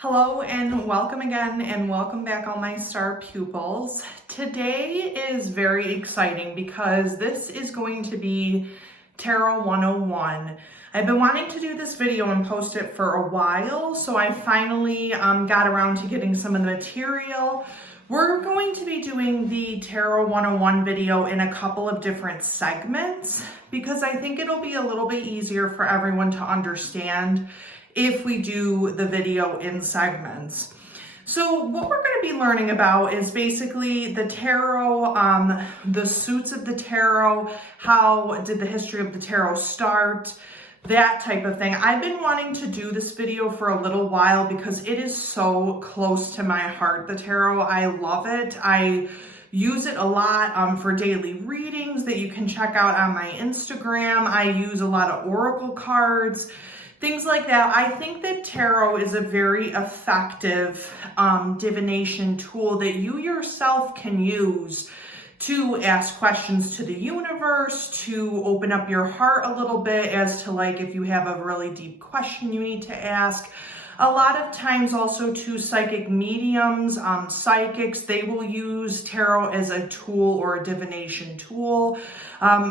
Hello and welcome again and welcome back all my star pupils. Today is very exciting because this is going to be Tarot 101. I've been wanting to do this video and post it for a while, so I finally got around to getting some of the material. We're going to be doing the Tarot 101 video in a couple of different segments because I think it'll be a little bit easier for everyone to understand if we do the video in segments. So what we're going to be learning about is basically the tarot, the suits of the tarot, how did the history of the tarot start, that type of thing. I've been wanting to do this video for a little while because it is so close to my heart, the tarot. I love it. I use it a lot for daily readings that you can check out on my Instagram. I use a lot of oracle cards, things like that. I think that tarot is a very effective divination tool that you yourself can use to ask questions to the universe, to open up your heart a little bit as to like if you have a really deep question you need to ask. A lot of times also to psychic mediums, psychics, they will use tarot as a tool or a divination tool.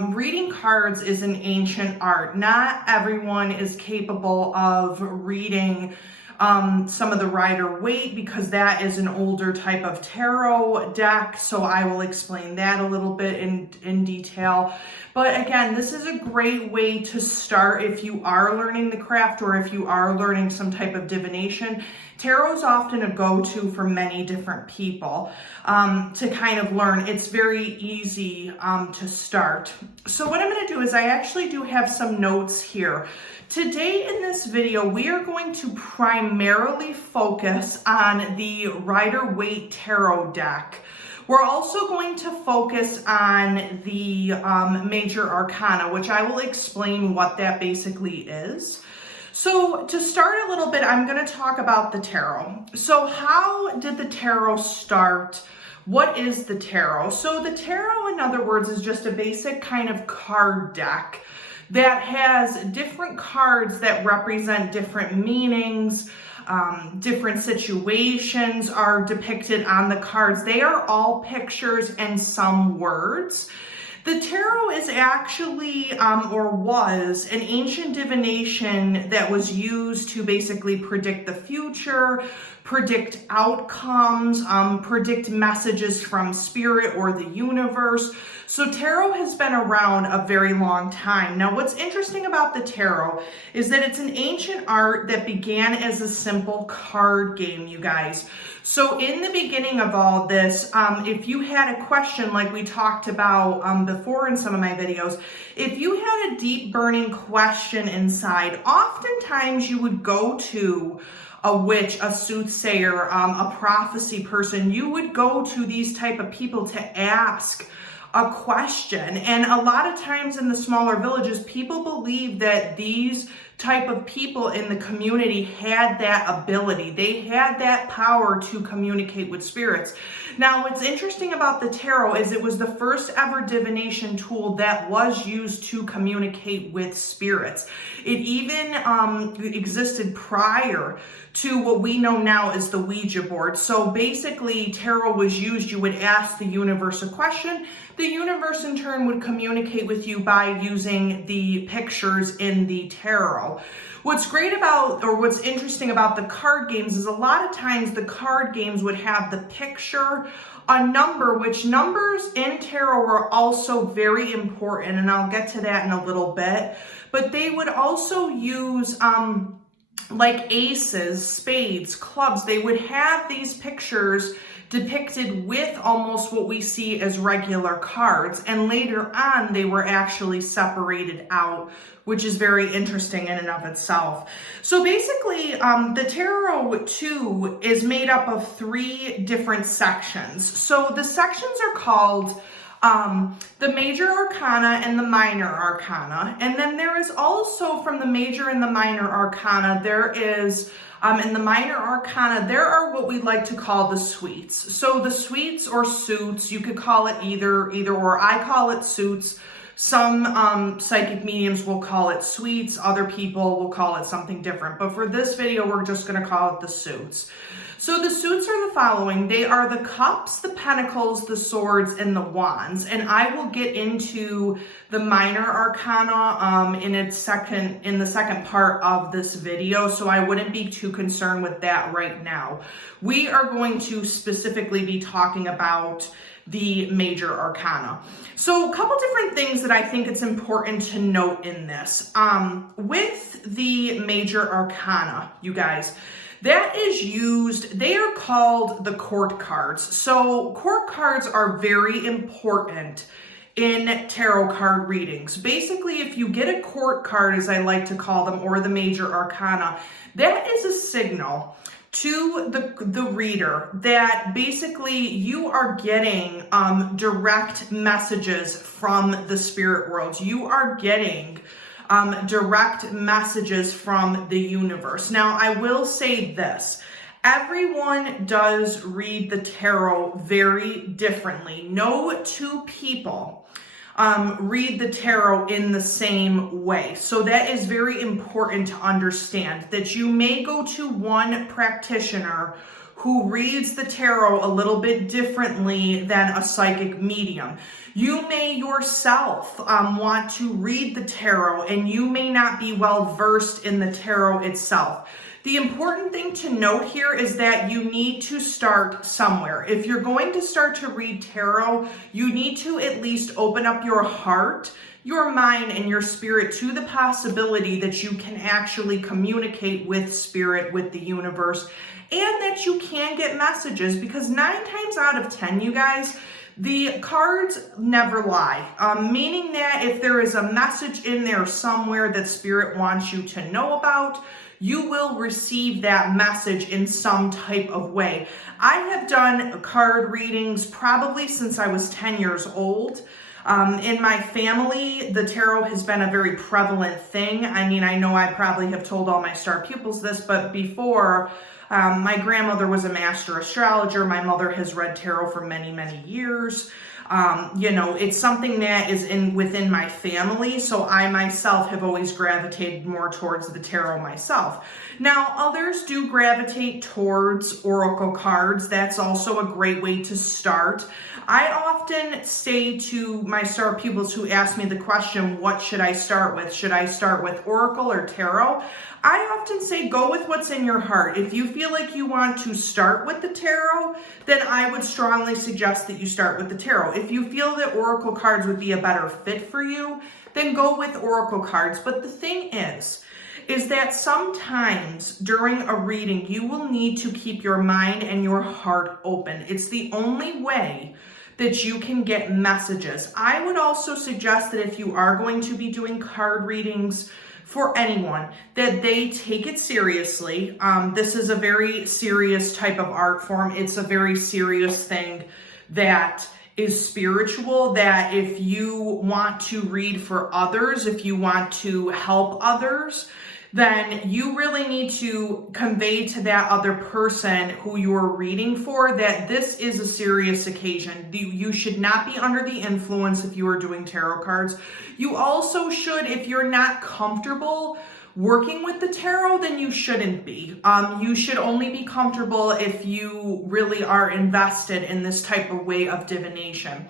Reading cards is an ancient art. Not everyone is capable of reading some of the Rider-Waite because that is an older type of tarot deck. So I will explain that a little bit in detail. But again, this is a great way to start if you are learning the craft or if you are learning some type of divination. Tarot is often a go-to for many different people to kind of learn. It's very easy to start. So what I'm going to do is I actually do have some notes here. Today in this video, we are going to primarily focus on the Rider-Waite Tarot deck. We're also going to focus on the Major Arcana, which I will explain what that basically is. So to start a little bit, I'm going to talk about the tarot. So how did the tarot start? What is the tarot? So the tarot, in other words, is just a basic kind of card deck that has different cards that represent different meanings. Different situations are depicted on the cards. They are all pictures and some words. The tarot is actually, or was, an ancient divination that was used to basically predict the future, predict outcomes, predict messages from spirit or the universe. So tarot has been around a very long time. Now, what's interesting about the tarot is that it's an ancient art that began as a simple card game, you guys. So in the beginning of all this, if you had a question like we talked about before in some of my videos, if you had a deep burning question inside, oftentimes you would go to a witch, a soothsayer, a prophecy person. You would go to these type of people to ask a question. And a lot of times in the smaller villages, people believe that these type of people in the community had that ability. They had that power to communicate with spirits. Now, what's interesting about the tarot is it was the first ever divination tool that was used to communicate with spirits. It even existed prior to what we know now as the Ouija board. So basically, tarot was used. You would ask the universe a question. The universe in turn would communicate with you by using the pictures in the tarot. What's great about, or what's interesting about the card games is a lot of times the card games would have the picture, a number, which numbers in tarot were also very important, and I'll get to that in a little bit. But they would also use like aces, spades, clubs. They would have these pictures depicted with almost what we see as regular cards, and later on they were actually separated out, which is very interesting in and of itself. So basically, the tarot too is made up of 3 different sections. So the sections are called the Major Arcana and the Minor Arcana. And then there is also, from the Major and the Minor Arcana, there is, in the Minor Arcana, there are what we like to call the suites. So the suites or suits, you could call it either or. I call it suits. Some psychic mediums will call it suites, other people will call it something different. But for this video, we're just going to call it the suits. So the suits are the following. They are the cups, the pentacles, the swords, and the wands. And I will get into the minor arcana in the second part of this video, so I wouldn't be too concerned with that right now. We are going to specifically be talking about the major arcana. So a couple different things that I think it's important to note in this. With the major arcana, you guys, that is used, they are called the court cards. So court cards are very important in tarot card readings. Basically, if you get a court card, as I like to call them, or the major arcana, that is a signal to the reader that basically you are getting direct messages from the spirit world. You are getting direct messages from the universe. Now, I will say this. Everyone does read the tarot very differently. No two people read the tarot in the same way. So that is very important to understand, that you may go to one practitioner who reads the tarot a little bit differently than a psychic medium. You may yourself want to read the tarot, and you may not be well versed in the tarot itself. The important thing to note here is that you need to start somewhere. If you're going to start to read tarot, you need to at least open up your heart, your mind, and your spirit to the possibility that you can actually communicate with spirit, with the universe, and that you can get messages, because 9 times out of 10, you guys, the cards never lie, meaning that if there is a message in there somewhere that spirit wants you to know about, you will receive that message in some type of way. I have done card readings probably since I was 10 years old. In my family, the tarot has been a very prevalent thing. I mean, I know I probably have told all my star pupils this, but before, my grandmother was a master astrologer. My mother has read tarot for many, many years. You know, it's something that is within my family, so I myself have always gravitated more towards the tarot myself. Now, others do gravitate towards oracle cards. That's also a great way to start. I often say to my star pupils who ask me the question, what should I start with? Should I start with oracle or tarot? I often say go with what's in your heart. If you feel like you want to start with the tarot, then I would strongly suggest that you start with the tarot. If you feel that oracle cards would be a better fit for you, then go with oracle cards. But the thing is that sometimes during a reading, you will need to keep your mind and your heart open. It's the only way that you can get messages. I would also suggest that if you are going to be doing card readings for anyone, that they take it seriously. This is a very serious type of art form. It's a very serious thing that is spiritual, that if you want to read for others, if you want to help others, then you really need to convey to that other person who you're reading for that this is a serious occasion. You should not be under the influence if you are doing tarot cards. You also should, if you're not comfortable working with the tarot, then you shouldn't be. You should only be comfortable if you really are invested in this type of way of divination.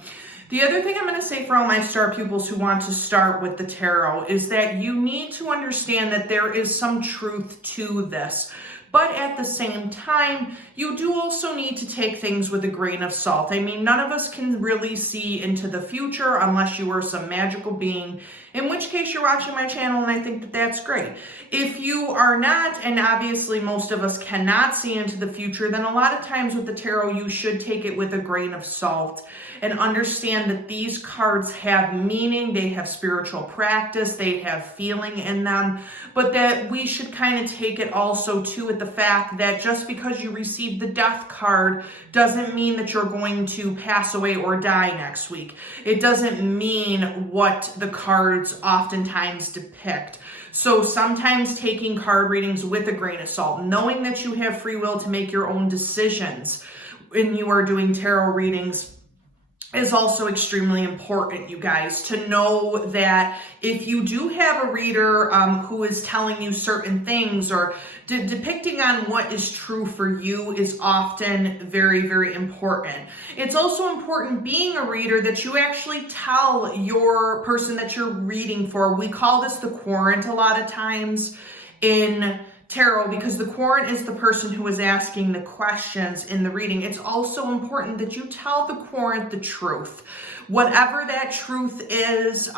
The other thing I'm going to say for all my star pupils who want to start with the tarot is that you need to understand that there is some truth to this. But at the same time, you do also need to take things with a grain of salt. I mean, none of us can really see into the future unless you are some magical being, in which case you're watching my channel, and I think that that's great. If you are not, and obviously most of us cannot see into the future, then a lot of times with the tarot, you should take it with a grain of salt and understand that these cards have meaning, they have spiritual practice, they have feeling in them, but that we should kind of take it also too with the fact that just because you received the death card doesn't mean that you're going to pass away or die next week. It doesn't mean what the cards oftentimes depict. So sometimes taking card readings with a grain of salt, knowing that you have free will to make your own decisions when you are doing tarot readings, is also extremely important, you guys, to know that if you do have a reader who is telling you certain things or depicting on what is true for you is often very, very important. It's also important, being a reader, that you actually tell your person that you're reading for. We call this the querent a lot of times in tarot, because the querent is the person who is asking the questions in the reading. It's also important that you tell the querent the truth. Whatever that truth is,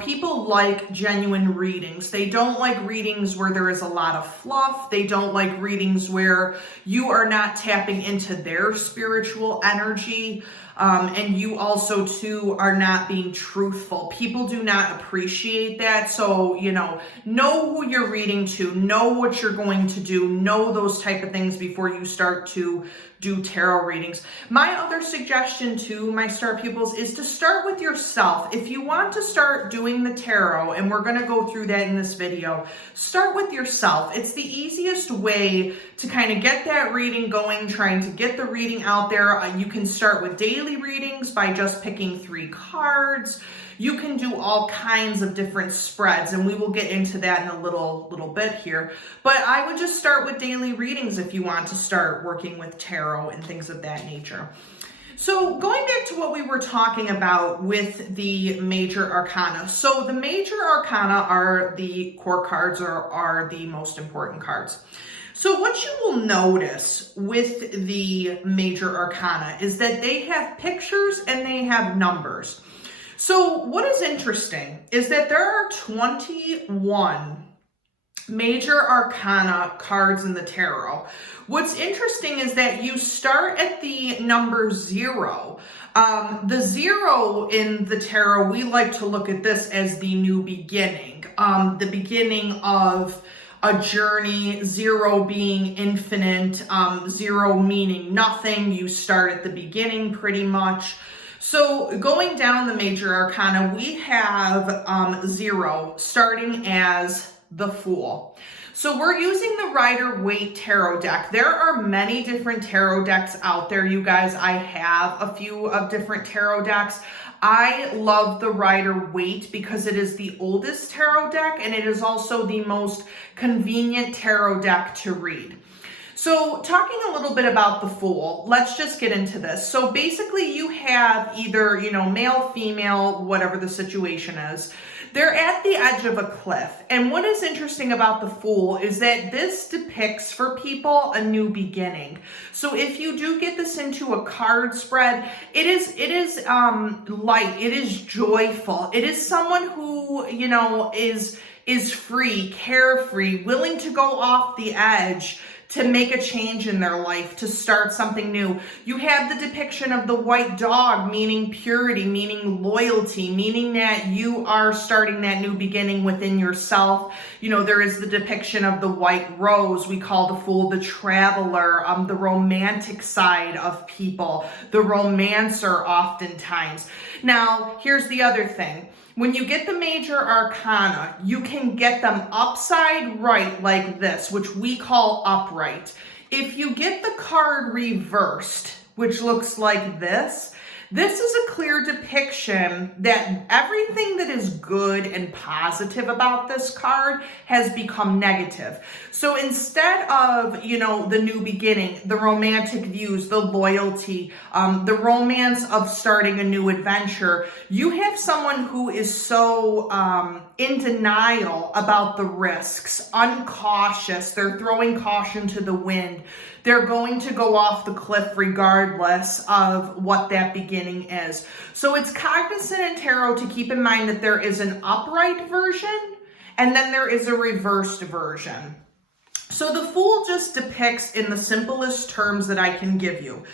people like genuine readings. They don't like readings where there is a lot of fluff. They don't like readings where you are not tapping into their spiritual energy. And you also too are not being truthful. People do not appreciate that. So, know who you're reading to, know what you're going to do, know those type of things before you start to do tarot readings. My other suggestion to my star pupils is to start with yourself. If you want to start doing the tarot, and we're going to go through that in this video, start with yourself. It's the easiest way to kind of get that reading going, trying to get the reading out there. You can start with daily readings by just picking 3 cards. You can do all kinds of different spreads, and we will get into that in a little bit here. But I would just start with daily readings if you want to start working with tarot and things of that nature. So going back to what we were talking about with the major arcana. So the major arcana are the core cards, or are the most important cards. So what you will notice with the major arcana is that they have pictures and they have numbers. So what is interesting is that there are 21 major arcana cards in the tarot. What's interesting is that you start at the number 0. The 0 in the tarot, we like to look at this as the new beginning, the beginning of a journey, 0 being infinite, 0 meaning nothing. You start at the beginning pretty much. So going down the major arcana, we have 0 starting as the Fool. So we're using the Rider-Waite tarot deck. There are many different tarot decks out there, you guys. I have a few of different tarot decks. I love the Rider-Waite because it is the oldest tarot deck, and it is also the most convenient tarot deck to read. So talking a little bit about the Fool, let's just get into this. So basically you have either, male, female, whatever the situation is. They're at the edge of a cliff. And what is interesting about the Fool is that this depicts for people a new beginning. So if you do get this into a card spread, it is light, it is joyful. It is someone who, is free, carefree, willing to go off the edge, to make a change in their life, to start something new. You have the depiction of the white dog, meaning purity, meaning loyalty, meaning that you are starting that new beginning within yourself. There is the depiction of the white rose. We call the Fool the traveler, the romantic side of people, the romancer oftentimes. Now, here's the other thing. When you get the major arcana, you can get them upside right like this, which we call upright. If you get the card reversed, which looks like this is a clear depiction that everything that is good and positive about this card has become negative. So instead of, the new beginning, the romantic views, the loyalty, the romance of starting a new adventure, you have someone who is so in denial about the risks, uncautious. They're throwing caution to the wind. They're going to go off the cliff regardless of what that beginning is. So it's cognizant in tarot to keep in mind that there is an upright version and then there is a reversed version. So the Fool just depicts in the simplest terms that I can give you.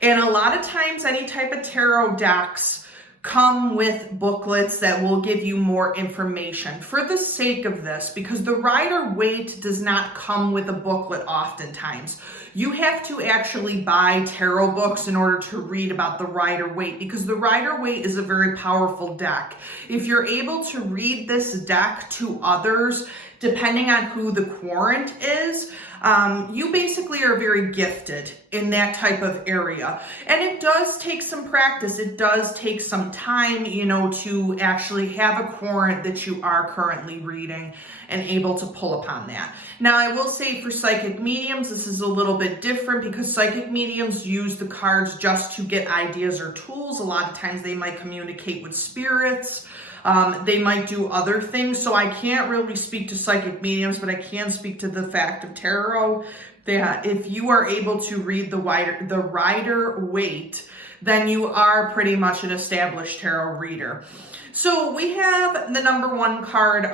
And a lot of times any type of tarot decks come with booklets that will give you more information. For the sake of this, because the Rider-Waite does not come with a booklet oftentimes, you have to actually buy tarot books in order to read about the Rider-Waite, because the Rider-Waite is a very powerful deck. If you're able to read this deck to others, depending on who the querent is, You basically are very gifted in that type of area. And it does take some practice. It does take some time, to actually have a quadrant that you are currently reading and able to pull upon that. Now, I will say for psychic mediums, this is a little bit different because psychic mediums use the cards just to get ideas or tools. A lot of times they might communicate with spirits. They might do other things. So I can't really speak to psychic mediums, but I can speak to the fact of tarot that if you are able to read the Rider-Waite, then you are pretty much an established tarot reader. So we have the number one card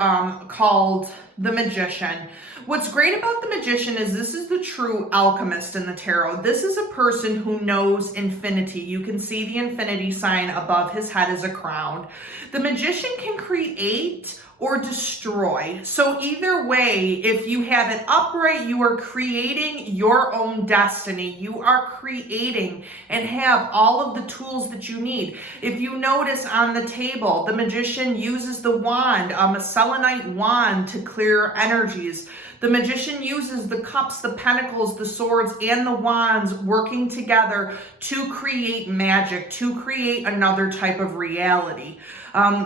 called the Magician. What's great about the Magician is this is the true alchemist in the tarot. This is a person who knows infinity. You can see the infinity sign above his head as a crown. The Magician can create or destroy. So either way, if you have it upright, you are creating your own destiny. You are creating and have all of the tools that you need. If you notice on the table, the Magician uses the wand, a selenite wand, to clear energies. The Magician uses the cups, the pentacles, the swords, and the wands working together to create magic, to create another type of reality.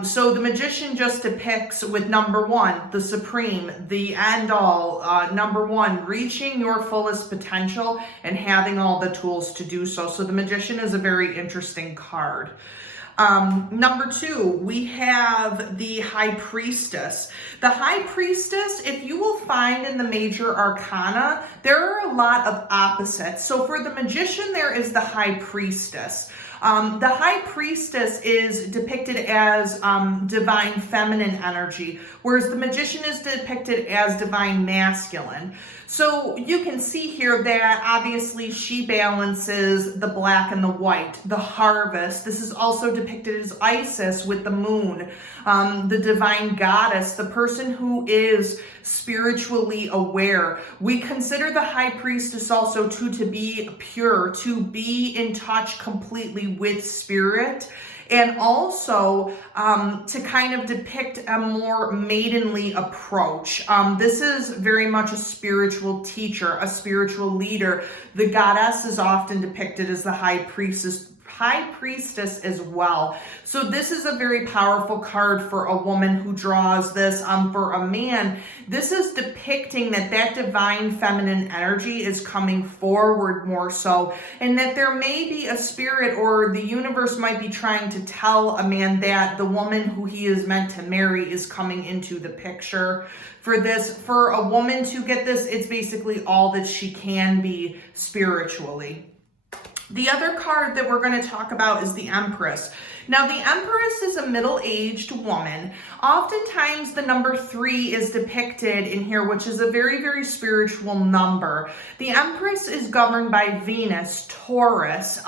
So the Magician just depicts with number one, the supreme, the end all, number one, reaching your fullest potential and having all the tools to do so. So the Magician is a very interesting card. Number two, we have the High Priestess. The High Priestess, if you will find in the major arcana, there are a lot of opposites. So for the Magician, there is the High Priestess. The High Priestess is depicted as divine feminine energy, whereas the Magician is depicted as divine masculine. So you can see here that obviously she balances the black and the white, the harvest. This is also depicted as Isis with the moon, the divine goddess, the person who is spiritually aware. We consider the High Priestess also to be pure, to be in touch completely with spirit, and also to kind of depict a more maidenly approach. This is very much a spiritual teacher, a spiritual leader. The goddess is often depicted as the High Priestess as well. So this is a very powerful card for a woman who draws this. For a man, this is depicting that divine feminine energy is coming forward more so, and that there may be a spirit or the universe might be trying to tell a man that the woman who he is meant to marry is coming into the picture. For a woman to get this, it's basically all that she can be spiritually. The other card that we're going to talk about is the Empress. Now, the Empress is a middle-aged woman. Oftentimes, the number 3 is depicted in here, which is a very, very spiritual number. The Empress is governed by Venus, Taurus,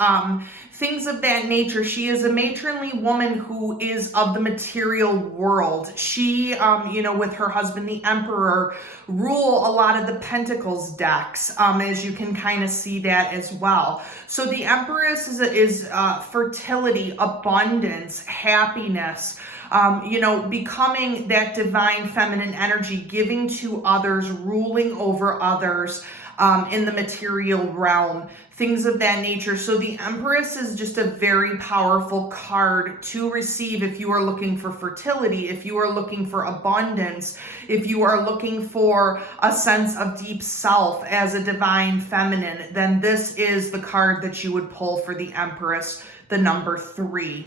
things of that nature. She is a matronly woman who is of the material world. She, with her husband, the Emperor, rule a lot of the Pentacles decks, as you can kind of see that as well. So the Empress is fertility, abundance, happiness, becoming that divine feminine energy, giving to others, ruling over others, in the material realm, things of that nature. So the Empress is just a very powerful card to receive if you are looking for fertility, if you are looking for abundance, if you are looking for a sense of deep self as a divine feminine, then this is the card that you would pull for the Empress, the number 3.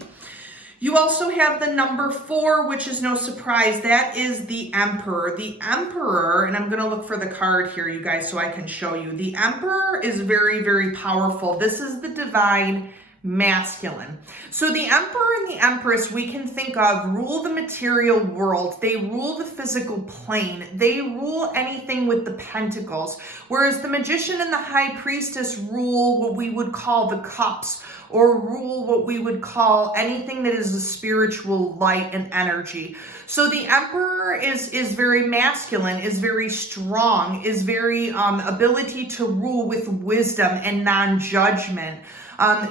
You also have the number 4, which is no surprise. That is the Emperor. The Emperor, and I'm going to look for the card here, you guys, so I can show you. The Emperor is very, very powerful. This is the divine masculine. So the Emperor and the Empress, we can think of, rule the material world. They rule the physical plane. They rule anything with the pentacles. Whereas the Magician and the High Priestess rule what we would call the cups, or rule what we would call anything that is a spiritual light and energy. So the Emperor is very masculine, is very strong, is very ability to rule with wisdom and non-judgment.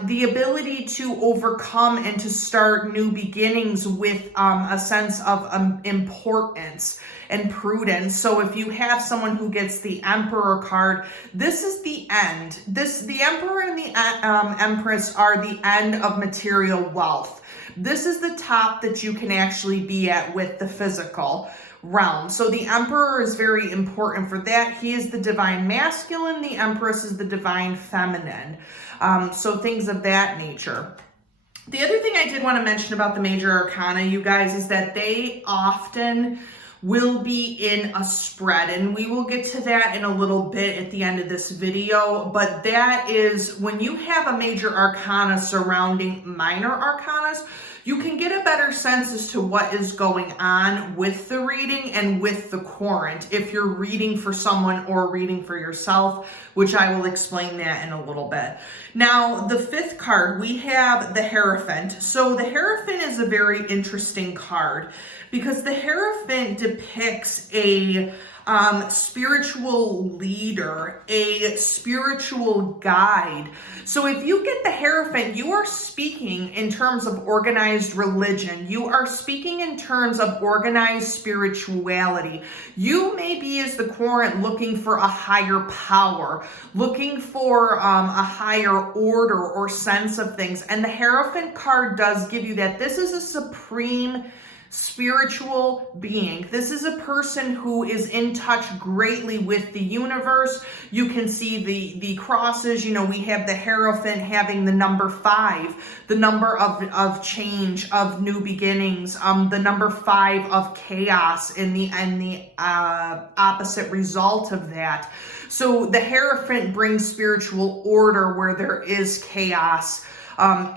the ability to overcome and to start new beginnings with a sense of importance and prudence. So if you have someone who gets the Emperor card, this is the end. The Emperor and the Empress are the end of material wealth. This is the top that you can actually be at with the physical realm. So the Emperor is very important for that. He is the divine masculine. The Empress is the divine feminine. So things of that nature. The other thing I did want to mention about the major arcana, you guys, is that they often will be in a spread, and we will get to that in a little bit at the end of this video. But that is when you have a major arcana surrounding minor arcanas, you can get a better sense as to what is going on with the reading and with the querent if you're reading for someone or reading for yourself, which I will explain that in a little bit. Now, the fifth card, we have the Hierophant. So the Hierophant is a very interesting card because the Hierophant depicts a spiritual leader, a spiritual guide. So if you get the Hierophant, you are speaking in terms of organized religion. You are speaking in terms of organized spirituality. You may be, as the querent, looking for a higher power, looking for a higher order or sense of things. And the Hierophant card does give you that. This is a supreme spiritual being. This is a person who is in touch greatly with the universe. You can see the crosses. You know, we have the Hierophant having the number 5, the number of change, of new beginnings, the number 5 of chaos, and the opposite result of that. So the Hierophant brings spiritual order where there is chaos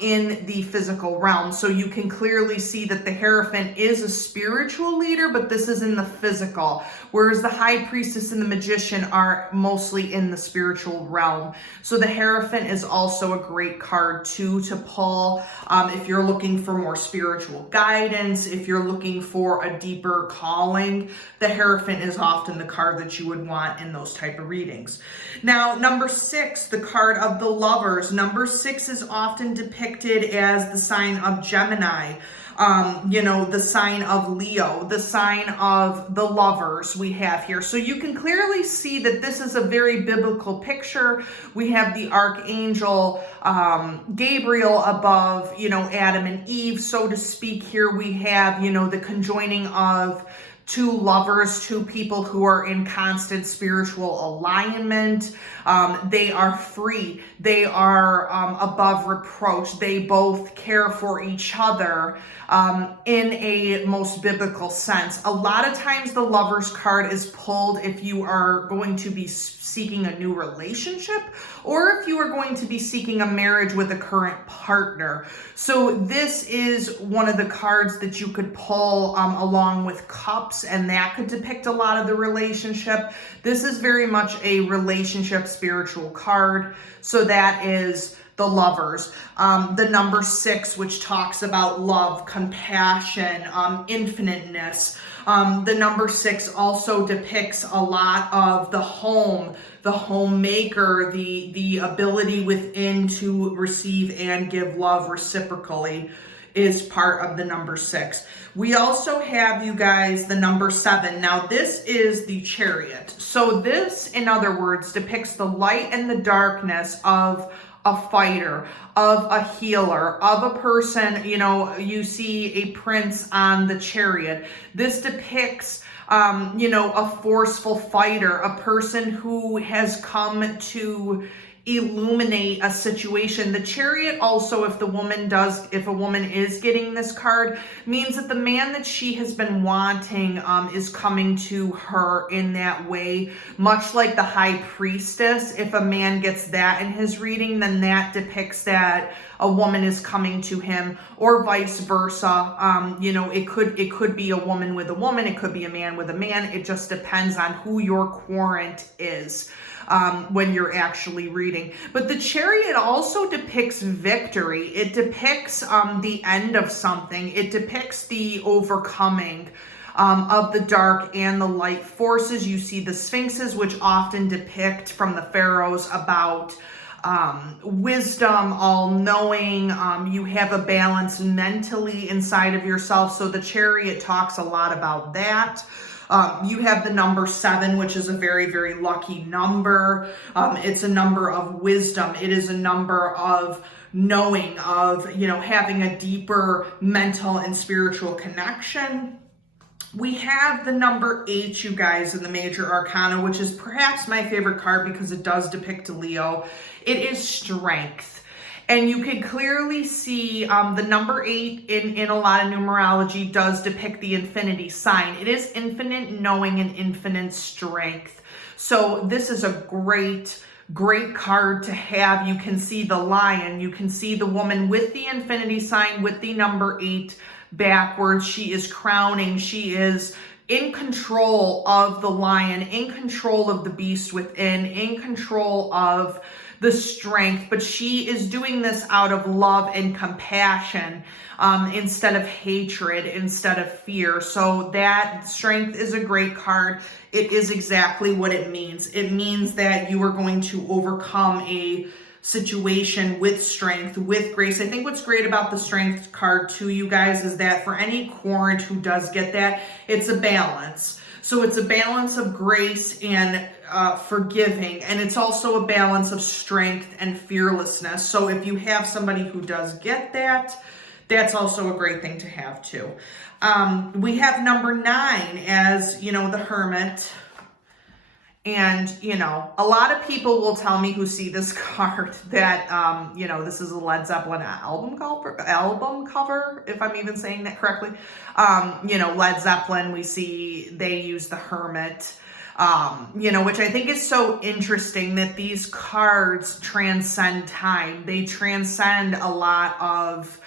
in the physical realm. So you can clearly see that the Hierophant is a spiritual leader, but this is in the physical, whereas the High Priestess and the Magician are mostly in the spiritual realm. So the Hierophant is also a great card too to pull if you're looking for more spiritual guidance, if you're looking for a deeper calling. The Hierophant is often the card that you would want in those type of readings. Now, number 6, the card of the Lovers. Number 6 is often depicted as the sign of Gemini, the sign of Leo, the sign of the Lovers we have here. So you can clearly see that this is a very biblical picture. We have the Archangel Gabriel above, Adam and Eve, so to speak. Here we have, the conjoining of two lovers, two people who are in constant spiritual alignment. They are free. They are above reproach. They both care for each other in a most biblical sense. A lot of times the Lover's card is pulled if you are going to be seeking a new relationship or if you are going to be seeking a marriage with a current partner. So this is one of the cards that you could pull along with Cups, and that could depict a lot of the relationship. This is very much a relationship spiritual card. So that is the Lovers. The number 6, which talks about love, compassion, infiniteness. The number 6 also depicts a lot of the home, the homemaker, the ability within to receive and give love reciprocally is part of the number 6. We also have, you guys, the number 7. Now this is the Chariot. So this, in other words, depicts the light and the darkness of a fighter, of a healer, of a person. You see a prince on the chariot. This depicts a forceful fighter, a person who has come to illuminate a situation. The Chariot also, if a woman is getting this card, means that the man that she has been wanting is coming to her in that way. Much like the High Priestess, if a man gets that in his reading, then that depicts that a woman is coming to him, or vice versa. It could be a woman with a woman, it could be a man with a man. It just depends on who your querent is when you're actually reading. But the Chariot also depicts victory. It depicts the end of something. It depicts the overcoming of the dark and the light forces. You see the Sphinxes, which often depict from the pharaohs about wisdom, all knowing. You have a balance mentally inside of yourself. So the Chariot talks a lot about that. You have the number 7, which is a very, very lucky number. It's a number of wisdom. It is a number of knowing, of, having a deeper mental and spiritual connection. We have the number 8, you guys, in the Major Arcana, which is perhaps my favorite card because it does depict a Leo. It is strength. And you can clearly see the number 8 in a lot of numerology does depict the infinity sign. It is infinite knowing and infinite strength. So this is a great card to have. You can see the lion. You can see the woman with the infinity sign with the number 8 backwards. She is crowning. She is in control of the lion, in control of the beast within, in control of the strength, but she is doing this out of love and compassion instead of hatred, instead of fear. So that strength is a great card. It is exactly what it means. It means that you are going to overcome a situation with strength, with grace. I think what's great about the strength card too, you guys, is that for any querent who does get that, it's a balance. So it's a balance of grace and forgiving, and it's also a balance of strength and fearlessness. So if you have somebody who does get that, that's also a great thing to have too. We have number 9 as, the Hermit. And, a lot of people will tell me who see this card that, this is a Led Zeppelin album cover, if I'm even saying that correctly. Led Zeppelin, we see they use the Hermit, which I think is so interesting that these cards transcend time. They transcend a lot of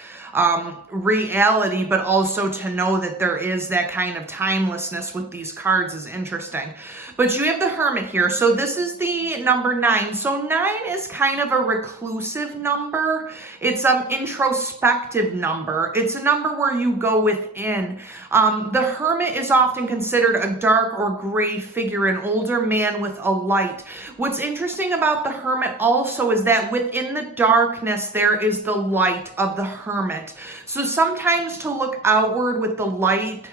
reality, but also to know that there is that kind of timelessness with these cards is interesting. But you have the Hermit here. So this is the number 9. So 9 is kind of a reclusive number. It's an introspective number. It's a number where you go within. The Hermit is often considered a dark or gray figure, an older man with a light. What's interesting about the Hermit also is that within the darkness, there is the light of the Hermit. So sometimes to look outward with the light,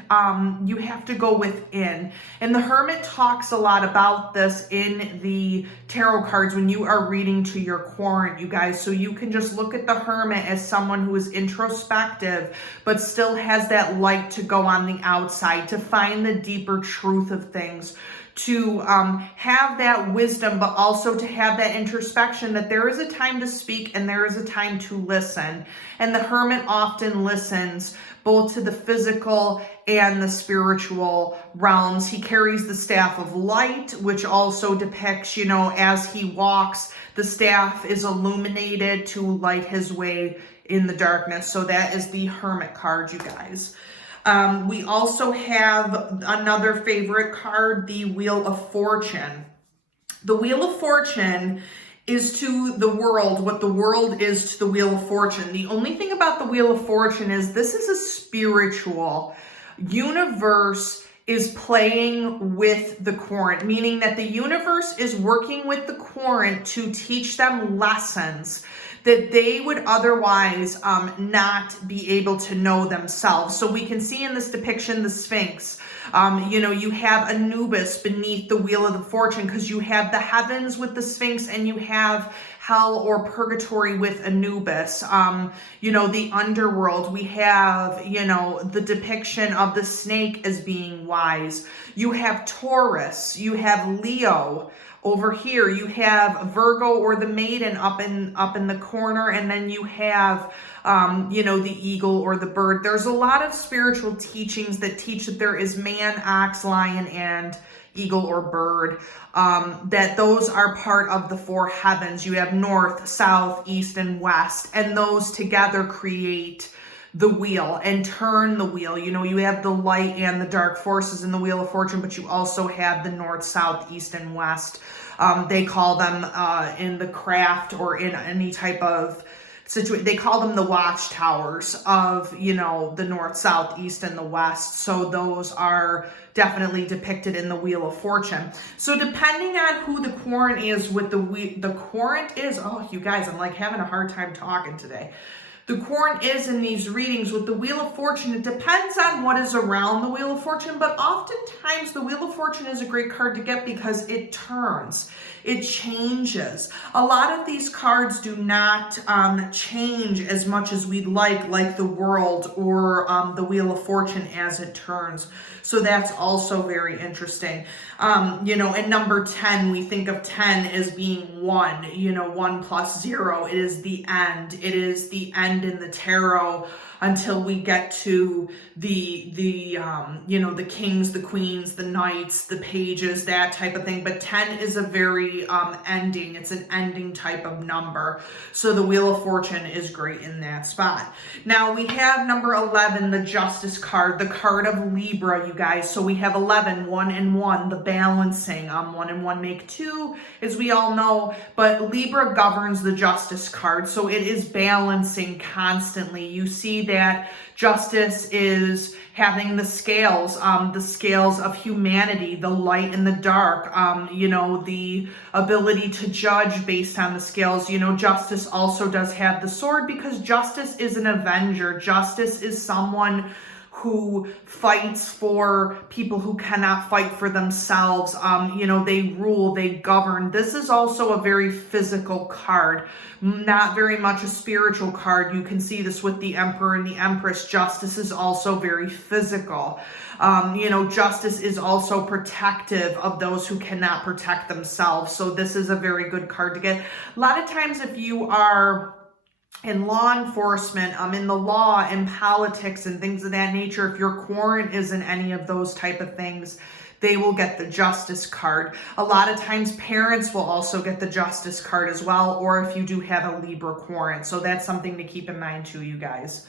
you have to go within. And the Hermit talks a lot about this in the tarot cards when you are reading to your querent, you guys. So you can just look at the Hermit as someone who is introspective, but still has that light to go on the outside, to find the deeper truth of things, to have that wisdom, but also to have that introspection that there is a time to speak and there is a time to listen. And the Hermit often listens both to the physical and the spiritual realms. He carries the staff of light, which also depicts, as he walks, the staff is illuminated to light his way in the darkness. So that is the Hermit card, you guys. We also have another favorite card, the Wheel of Fortune. The Wheel of Fortune is to the world what the world is to the Wheel of Fortune. The only thing about the Wheel of Fortune is this is a spiritual universe is playing with the querent, meaning that the universe is working with the querent to teach them lessons that they would otherwise not be able to know themselves. So we can see in this depiction the Sphinx. You have Anubis beneath the Wheel of the Fortune because you have the heavens with the Sphinx and you have hell or purgatory with Anubis. The underworld, we have, the depiction of the snake as being wise. You have Taurus, you have Leo. Over here, you have Virgo or the maiden up in the corner, and then you have, the eagle or the bird. There's a lot of spiritual teachings that teach that there is man, ox, lion, and eagle or bird, that those are part of the 4 heavens. You have north, south, east, and west, and those together create the wheel and turn the wheel. You have the light and the dark forces in the Wheel of Fortune, but you also have the north, south, east, and west. They call them in the craft or in any type of They call them the watchtowers of, you know, the north, south, east, and the west. So those are definitely depicted in the Wheel of Fortune. So depending on who the querent is with the querent is, oh, you guys, I'm like having a hard time talking today. The querent is in these readings with the Wheel of Fortune. It depends on what is around the Wheel of Fortune, but oftentimes the Wheel of Fortune is a great card to get because it turns. It changes. A lot of these cards do not change as much as we'd like the World or the Wheel of Fortune as it turns. So that's also very interesting. You know, and number 10, we think of 10 as being 1, you know, 1 plus 0. It is the end. It is the end in the tarot until we get to the you know, the kings, the queens, the knights, the pages, that type of thing. But 10 is a very ending. It's an ending type of number. So the Wheel of Fortune is great in that spot. Now we have number 11, the Justice card, the card of Libra, you guys. So we have 11, 1 and 1, the balancing. 1 and 1 make 2, as we all know. But Libra governs the Justice card. So it is balancing constantly. You see that Justice is having the scales of humanity, the light and the dark, you know, the ability to judge based on the scales. You know, Justice also does have the sword because Justice is an avenger. Justice is someone who fights for people who cannot fight for themselves. You know, they rule, they govern. This is also a very physical card, not very much a spiritual card. You can see this with the Emperor and the Empress. Justice is also very physical. You know, Justice is also protective of those who cannot protect themselves. So this is a very good card to get. A lot of times if you are in law enforcement, in the law, in politics and things of that nature, if your querent is in any of those type of things, they will get the Justice card. A lot of times parents will also get the Justice card as well, or if you do have a Libra querent. So that's something to keep in mind too, you guys.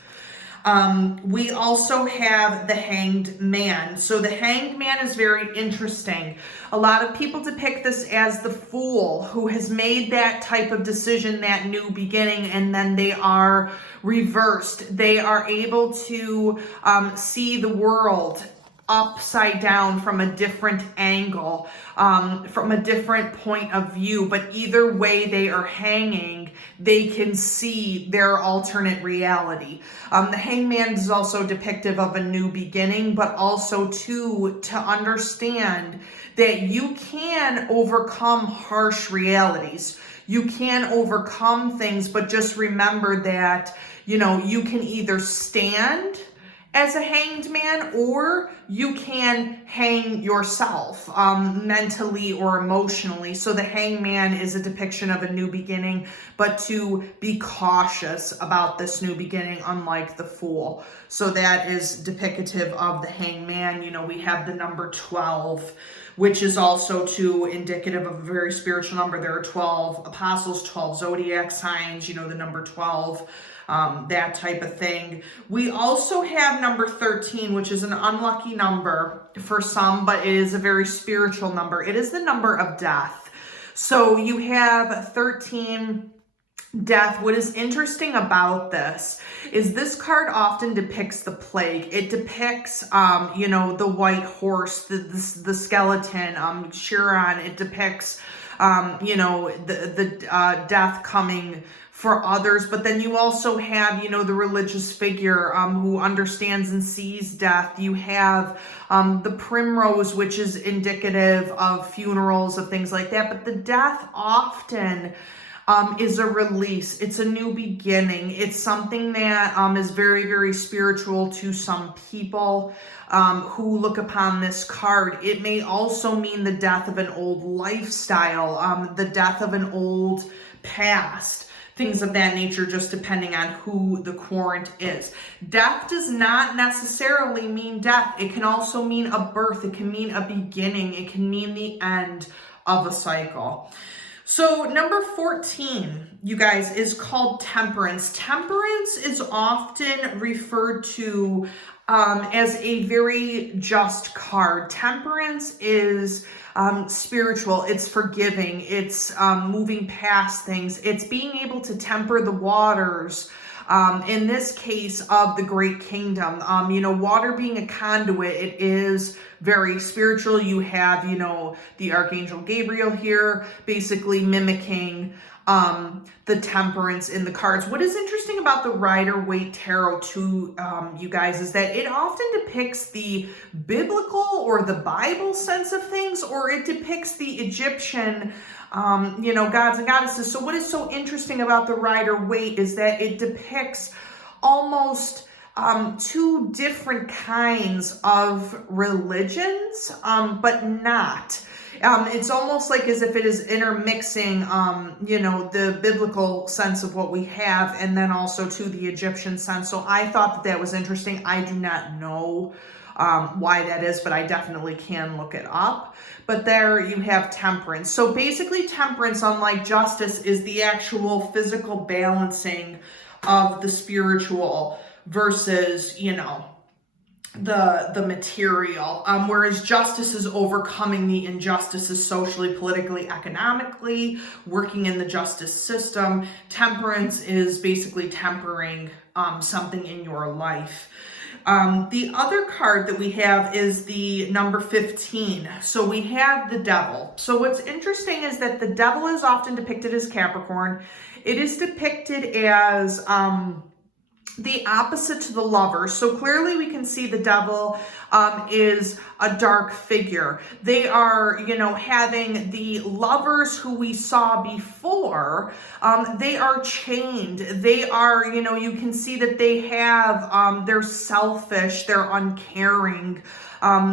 We also have the Hanged Man. So the Hanged Man is very interesting. A lot of people depict this as the fool who has made that type of decision, that new beginning, and then they are reversed. They are able to see the world upside down from a different angle, from a different point of view. But either way they are hanging, they can see their alternate reality. The Hangman is also depictive of a new beginning, but also to understand that you can overcome harsh realities. You can overcome things, but just remember that, you know, you can either stand as a hanged man, or you can hang yourself mentally or emotionally. So the hangman is a depiction of a new beginning, but to be cautious about this new beginning, unlike the fool. So that is depicative of the hangman. You know, we have the number 12, which is also too indicative of a very spiritual number. There are 12 apostles, 12 zodiac signs, you know, the number 12. That type of thing. We also have number 13, which is an unlucky number for some, but it is a very spiritual number. It is the number of death. So you have 13, death. What is interesting about this is this card often depicts the plague. It depicts, you know, the white horse, the skeleton, Chiron. It depicts, you know, the death coming for others, but then you also have, you know, the religious figure who understands and sees death. You have the primrose, which is indicative of funerals, of things like that. But the death often is a release. It's a new beginning. It's something that is very, very spiritual to some people who look upon this card. It may also mean the death of an old lifestyle, the death of an old past. Things of that nature, just depending on who the querent is. Death does not necessarily mean death. It can also mean a birth. It can mean a beginning. It can mean the end of a cycle. So number 14, you guys, is called Temperance. Temperance is often referred to as a very just card. Temperance is spiritual, it's forgiving, it's moving past things, it's being able to temper the waters. In this case of the great kingdom, water being a conduit, it is very spiritual. You have, the Archangel Gabriel here basically mimicking the temperance in the cards. What is interesting about the Rider-Waite Tarot too, you guys, is that it often depicts the biblical or the Bible sense of things, or it depicts the Egyptian gods and goddesses. So what is so interesting about the Rider-Waite is that it depicts almost two different kinds of religions, but not. It's almost like as if it is intermixing, the biblical sense of what we have, and then also to the Egyptian sense. So I thought that was interesting. I do not know why that is, but I definitely can look it up. But there you have temperance. So basically temperance, unlike justice, is the actual physical balancing of the spiritual versus, the material, whereas justice is overcoming the injustices socially, politically, economically, working in the justice system. Temperance is basically tempering something in your life. The other card that we have is the number 15. So we have the devil. So what's interesting is that the devil is often depicted as Capricorn. It is depicted as the opposite to the lover. So clearly we can see the devil is a dark figure. They are, having the lovers who we saw before, they are chained. They are, you can see that they have, they're selfish, they're uncaring.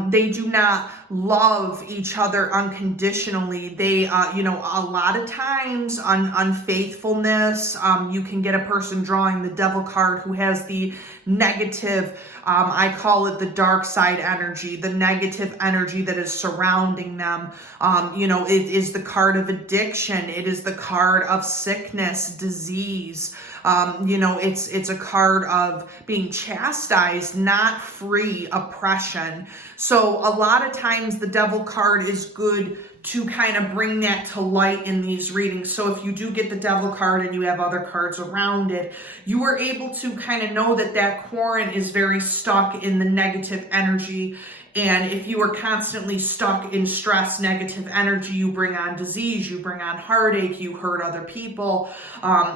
They do not love each other unconditionally. They, a lot of times unfaithfulness, you can get a person drawing the devil card who has the negative, I call it the dark side energy, the negative energy that is surrounding them. It is the card of addiction. It is the card of sickness, disease. It's a card of being chastised, not free, oppression. So a lot of times the devil card is good to kind of bring that to light in these readings. So if you do get the devil card and you have other cards around it, you are able to kind of know that that Quarren is very stuck in the negative energy. And if you are constantly stuck in stress, negative energy, you bring on disease, you bring on heartache, you hurt other people,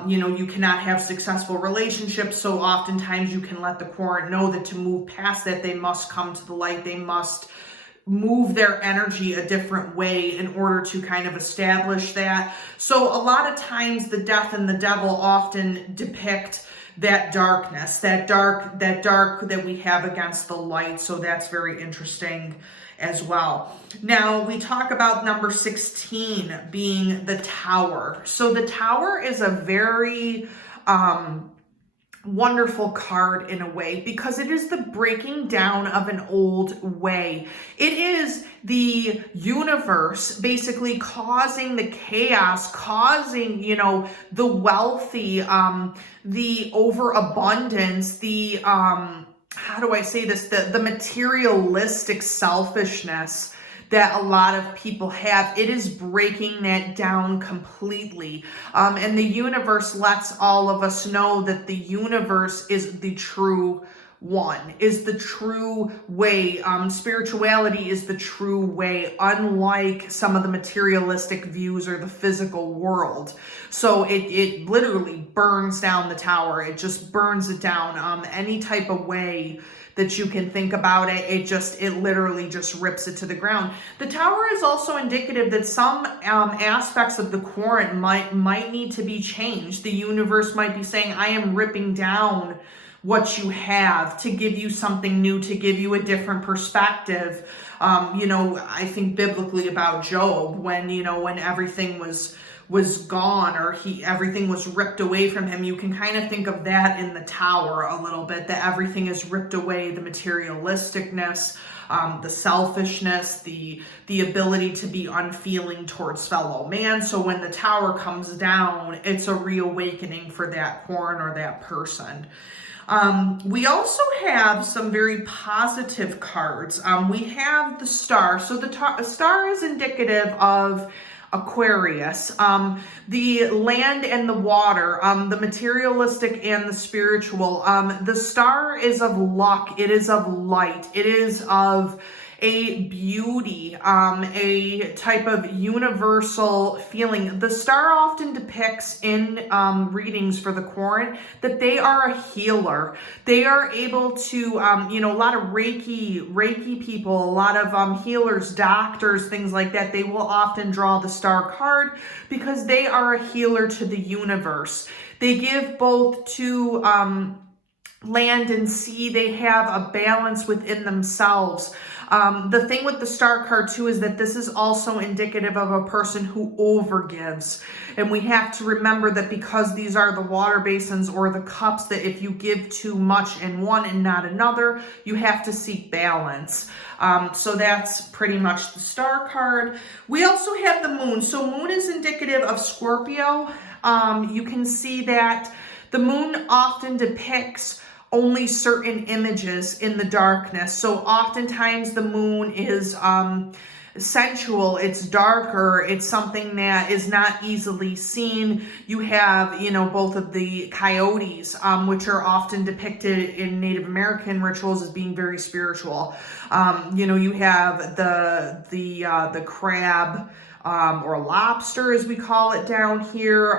you cannot have successful relationships. So oftentimes you can let the Quarren know that to move past that, they must come to the light. They must move their energy a different way in order to kind of establish that. So a lot of times the death and the devil often depict that darkness, that dark that we have against the light. So that's very interesting as well. Now we talk about number 16 being the Tower. So the Tower is a very wonderful card in a way, because it is the breaking down of an old way. It is the universe basically causing the chaos, causing, the wealthy, the overabundance, the, how do I say this? The materialistic selfishness that a lot of people have. It is breaking that down completely. And the universe lets all of us know that the universe is the true one, is the true way. Spirituality is the true way, unlike some of the materialistic views or the physical world. So it literally burns down the tower. It just burns it down. Any type of way that you can think about it, it literally just rips it to the ground. The Tower is also indicative that some aspects of the Quarren might need to be changed. The universe might be saying, I am ripping down what you have to give you something new, to give you a different perspective. I think biblically about Job, when everything was gone, or everything was ripped away from him. You can kind of think of that in the Tower a little bit, that everything is ripped away, the materialisticness, the selfishness, the ability to be unfeeling towards fellow man. So when the Tower comes down, it's a reawakening for that Quarren or that person. We also have some very positive cards. We have the star. So the star is indicative of Aquarius, the land and the water, the materialistic and the spiritual. The star is of luck. It is of light. It is of a beauty, a type of universal feeling. The star often depicts in readings for the Quorant that they are a healer. They are able to, a lot of Reiki people, a lot of healers, doctors, things like that. They will often draw the star card because they are a healer to the universe. They give both to land and sea. They have a balance within themselves. The thing with the star card too is that this is also indicative of a person who overgives. And we have to remember that because these are the water basins or the cups, that if you give too much in one and not another, you have to seek balance. So that's pretty much the star card. We also have the moon. So moon is indicative of Scorpio. You can see that the moon often depicts only certain images in the darkness. So oftentimes the moon is sensual, it's darker, it's something that is not easily seen. You have, both of the coyotes, which are often depicted in Native American rituals as being very spiritual. You have the crab, or lobster as we call it down here,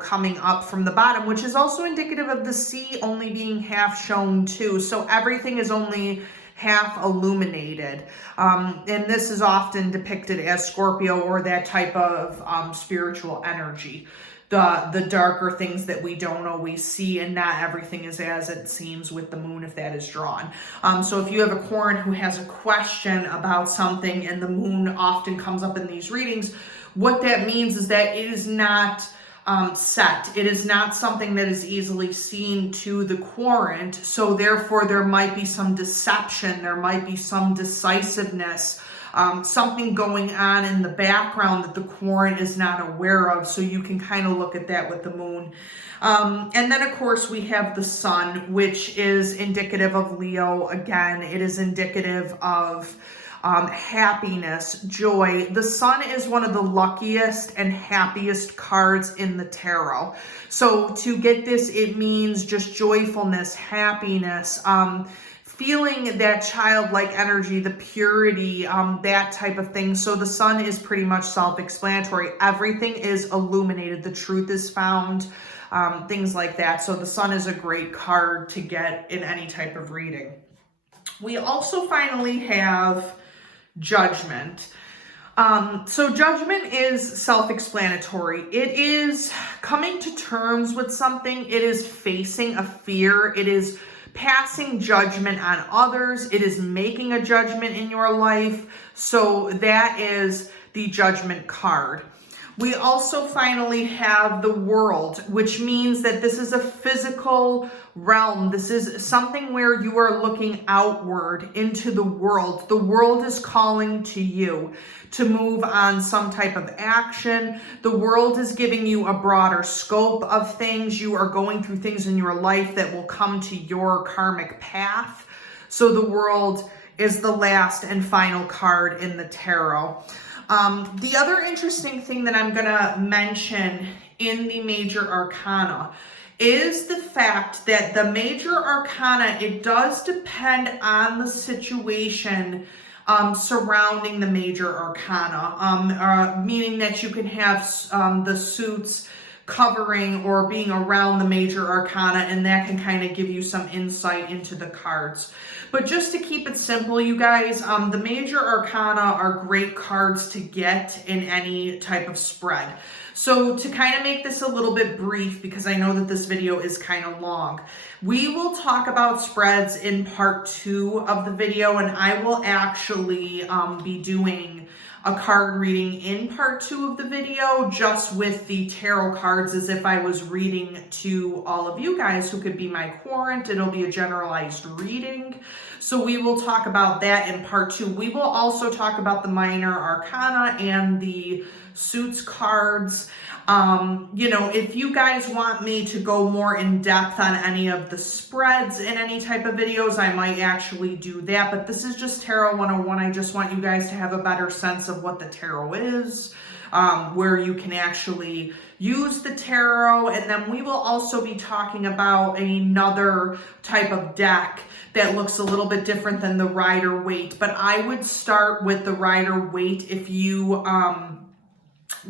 coming up from the bottom, which is also indicative of the sea only being half shown too. So everything is only half illuminated. And this is often depicted as Scorpio or that type of spiritual energy. The darker things that we don't always see, and not everything is as it seems with the moon if that is drawn. So if you have a Quorant who has a question about something and the moon often comes up in these readings, what that means is that it is not set. It is not something that is easily seen to the Quorant. So therefore there might be some deception, there might be some decisiveness, something going on in the background that the Quorant is not aware of. So you can kind of look at that with the moon. And then of course we have the sun, which is indicative of Leo. Again, it is indicative of happiness, joy. The sun is one of the luckiest and happiest cards in the tarot. So to get this, it means just joyfulness, happiness, feeling that childlike energy, the purity, that type of thing. So the sun is pretty much self-explanatory. Everything is illuminated. The truth is found, things like that. So the sun is a great card to get in any type of reading. We also finally have Judgment. So judgment is self-explanatory. It is coming to terms with something. It is facing a fear. It is passing judgment on others. It is making a judgment in your life. So that is the Judgment card. We also finally have the World, which means that this is a physical realm. This is something where you are looking outward into the world. The world is calling to you to move on some type of action. The world is giving you a broader scope of things. You are going through things in your life that will come to your karmic path. So the World is the last and final card in the tarot. The other interesting thing that I'm going to mention in the Major Arcana is the fact that the Major Arcana, it does depend on the situation surrounding the Major Arcana, meaning that you can have the suits covering or being around the Major Arcana, and that can kind of give you some insight into the cards. But just to keep it simple, you guys, the Major Arcana are great cards to get in any type of spread. So to kind of make this a little bit brief, because I know that this video is kind of long, we will talk about spreads in part 2 of the video, and I will actually be doing a card reading in part 2 of the video, just with the tarot cards, as if I was reading to all of you guys who could be my Quorant. It'll be a generalized reading. So we will talk about that in part 2. We will also talk about the Minor Arcana and the suits cards. You know, if you guys want me to go more in depth on any of the spreads in any type of videos, I might actually do that. But this is just Tarot 101. I just want you guys to have a better sense of what the tarot is, where you can actually use the tarot. And then we will also be talking about another type of deck that looks a little bit different than the Rider-Waite. But I would start with the Rider-Waite if you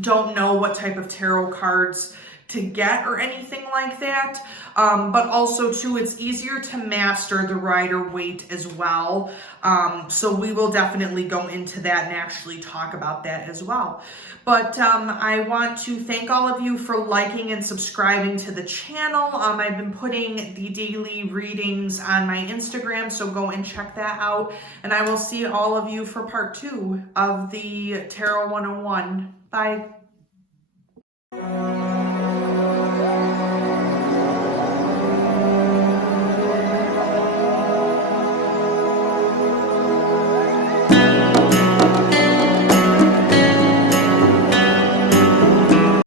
don't know what type of tarot cards to get or anything like that. But also too, it's easier to master the Rider-Waite as well. So we will definitely go into that and actually talk about that as well. But I want to thank all of you for liking and subscribing to the channel. I've been putting the daily readings on my Instagram, so go and check that out. And I will see all of you for part 2 of the Tarot 101. Bye.